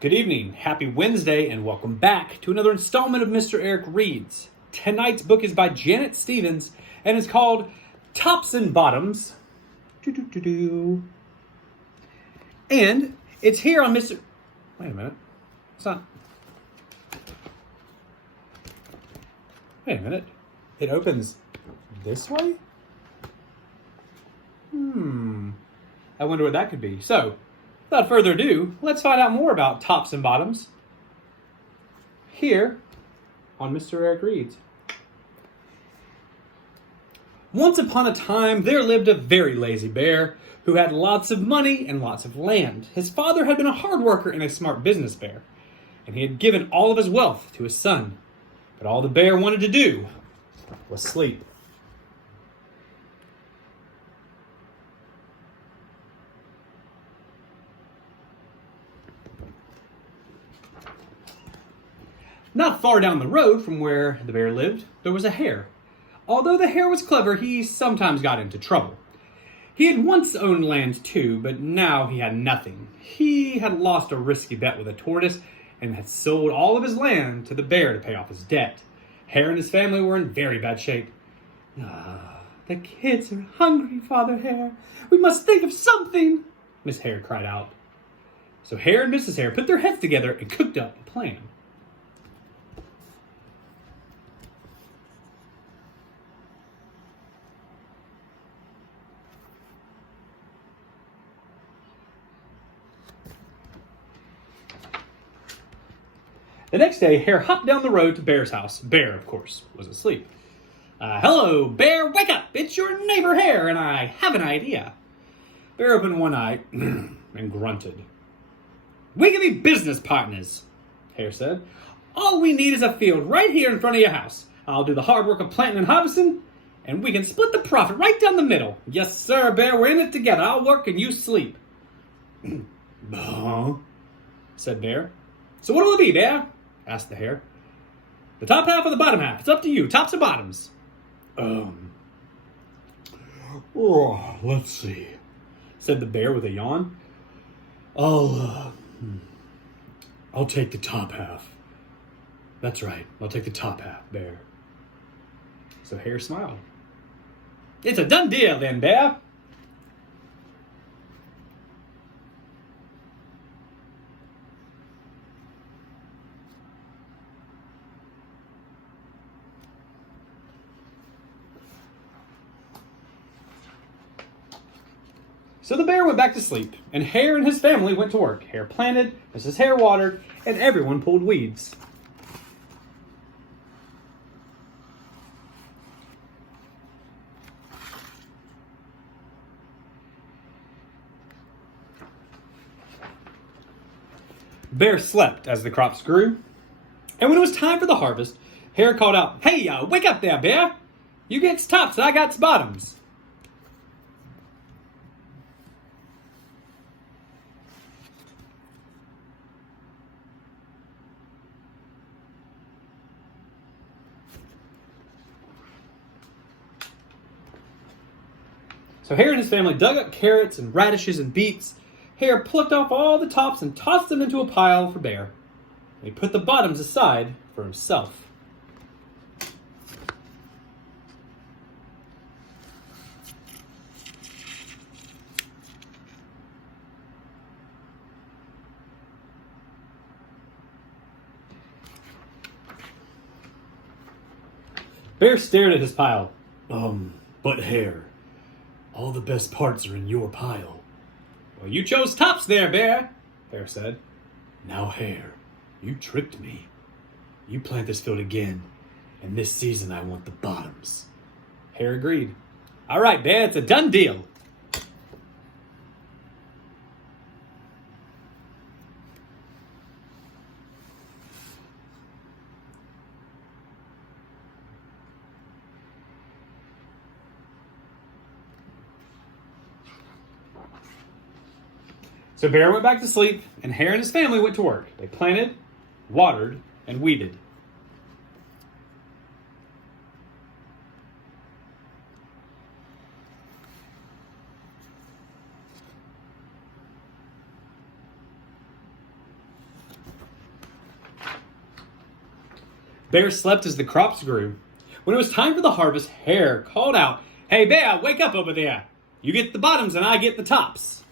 Good evening, happy Wednesday, and welcome back to another installment of Mr. Eric Reads. Tonight's book is by Janet Stevens and is called Tops and Bottoms. And it's here on Mr. Wait a minute. It's not. Wait a minute. It opens this way? I wonder what that could be. So, without further ado, let's find out more about tops and bottoms here on Mr. Eric Reads. Once upon a time, there lived a very lazy bear who had lots of money and lots of land. His father had been a hard worker and a smart business bear, and he had given all of his wealth to his son. But all the bear wanted to do was sleep. Not far down the road from where the bear lived, there was a hare. Although the hare was clever, he sometimes got into trouble. He had once owned land too, but now he had nothing. He had lost a risky bet with a tortoise and had sold all of his land to the bear to pay off his debt. Hare and his family were in very bad shape. The kids are hungry, Father Hare. We must think of something, Miss Hare cried out. So Hare and Mrs. Hare put their heads together and cooked up a plan. The next day, Hare hopped down the road to Bear's house. Bear, of course, was asleep. Hello, Bear, wake up! It's your neighbor Hare, and I have an idea. Bear opened one eye and grunted. We can be business partners, Hare said. All we need is a field right here in front of your house. I'll do the hard work of planting and harvesting, and we can split the profit right down the middle. Yes, sir, Bear, we're in it together. I'll work and you sleep. Said Bear. So what'll it be, Bear? Asked the hare. The top half or the bottom half? It's up to you. Tops or bottoms? Let's see, said the bear with a yawn. I'll take the top half. That's right, I'll take the top half, Bear. So Hare smiled. It's a done deal then, Bear. So the bear went back to sleep, and Hare and his family went to work. Hare planted, Mrs. Hare watered, and everyone pulled weeds. Bear slept as the crops grew, and when it was time for the harvest, Hare called out, Hey, wake up there, Bear! You get tops, I got bottoms. So Hare and his family dug up carrots and radishes and beets. Hare plucked off all the tops and tossed them into a pile for Bear. He put the bottoms aside for himself. Bear stared at his pile. But Hare, all the best parts are in your pile. Well, you chose tops there, Bear, Hare said. Now, Hare, you tricked me. You plant this field again, and this season I want the bottoms. Hare agreed. All right, Bear, it's a done deal. So Bear went back to sleep, and Hare and his family went to work. They planted, watered, and weeded. Bear slept as the crops grew. When it was time for the harvest, Hare called out, "Hey, Bear, wake up over there. You get the bottoms and I get the tops."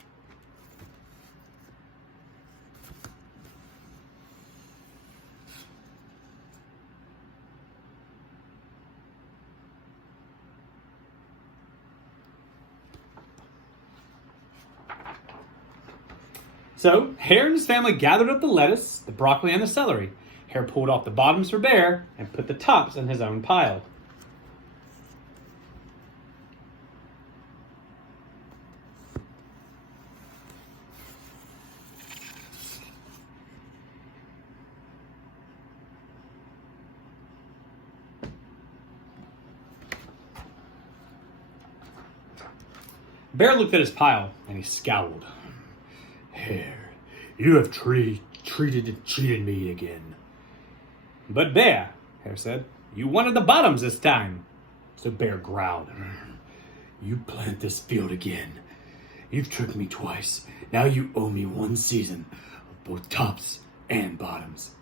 So, Hare and his family gathered up the lettuce, the broccoli, and the celery. Hare pulled off the bottoms for Bear and put the tops in his own pile. Bear looked at his pile and he scowled. Hare, you have cheated me again. "But Bear," Hare said, "you wanted the bottoms this time." So Bear growled. You plant this field again. You've tricked me twice. Now you owe me 1 season of both tops and bottoms.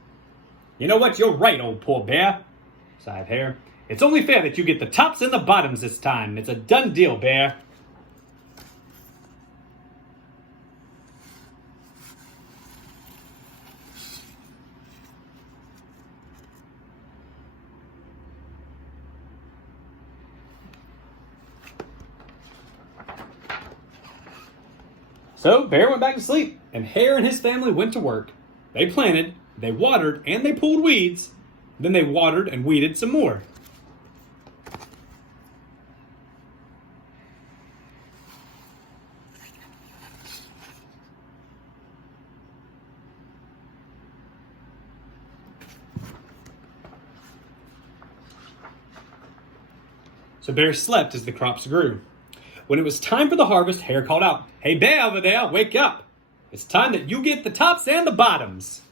"You know what? You're right, old poor Bear," sighed Hare. "It's only fair that you get the tops and the bottoms this time. It's a done deal, Bear." So Bear went back to sleep, and Hare and his family went to work. They planted, they watered, and they pulled weeds. Then they watered and weeded some more. So Bear slept as the crops grew. When it was time for the harvest, Hare called out, "Hey, Bear over there, wake up. It's time that you get the tops and the bottoms."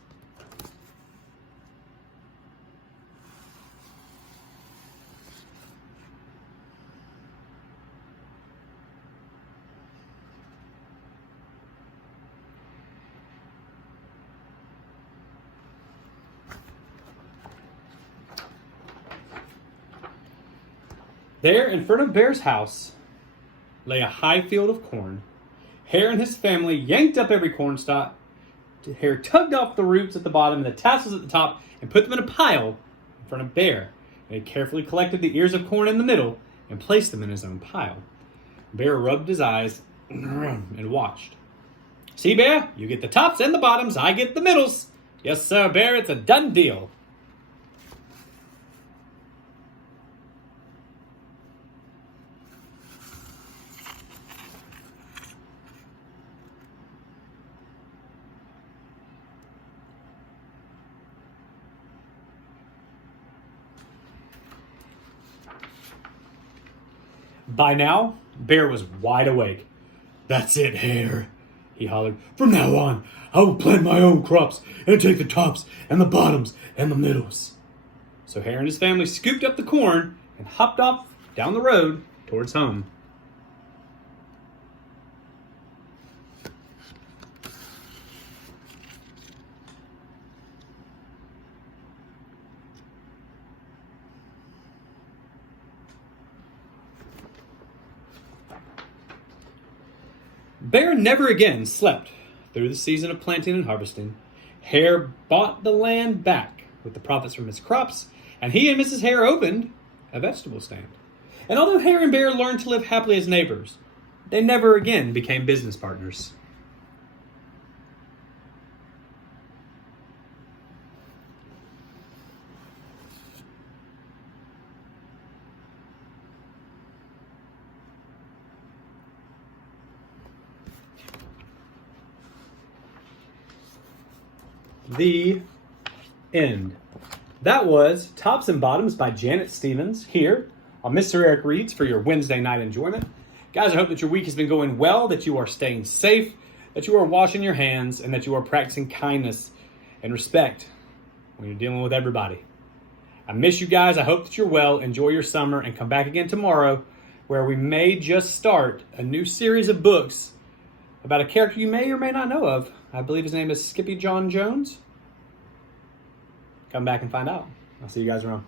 There, in front of Bear's house, lay a high field of corn. Hare and his family yanked up every corn stalk. Hare tugged off the roots at the bottom and the tassels at the top and put them in a pile in front of Bear. And he carefully collected the ears of corn in the middle and placed them in his own pile. Bear rubbed his eyes and watched. "See, Bear, you get the tops and the bottoms, I get the middles. Yes, sir, Bear, it's a done deal." By now, Bear was wide awake. That's it, Hare, he hollered. From now on, I will plant my own crops and take the tops and the bottoms and the middles. So Hare and his family scooped up the corn and hopped off down the road towards home. Bear never again slept through the season of planting and harvesting. Hare bought the land back with the profits from his crops, and he and Mrs. Hare opened a vegetable stand. And although Hare and Bear learned to live happily as neighbors, they never again became business partners. The end. That was Tops and Bottoms by Janet Stevens here on Mr. Eric Reads for your Wednesday night enjoyment. Guys, I hope that your week has been going well, that you are staying safe, that you are washing your hands, and that you are practicing kindness and respect when you're dealing with everybody. I miss you guys. I hope that you're well. Enjoy your summer and come back again tomorrow where we may just start a new series of books about a character you may or may not know of. I believe his name is Skippy John Jones. Come back and find out. I'll see you guys around.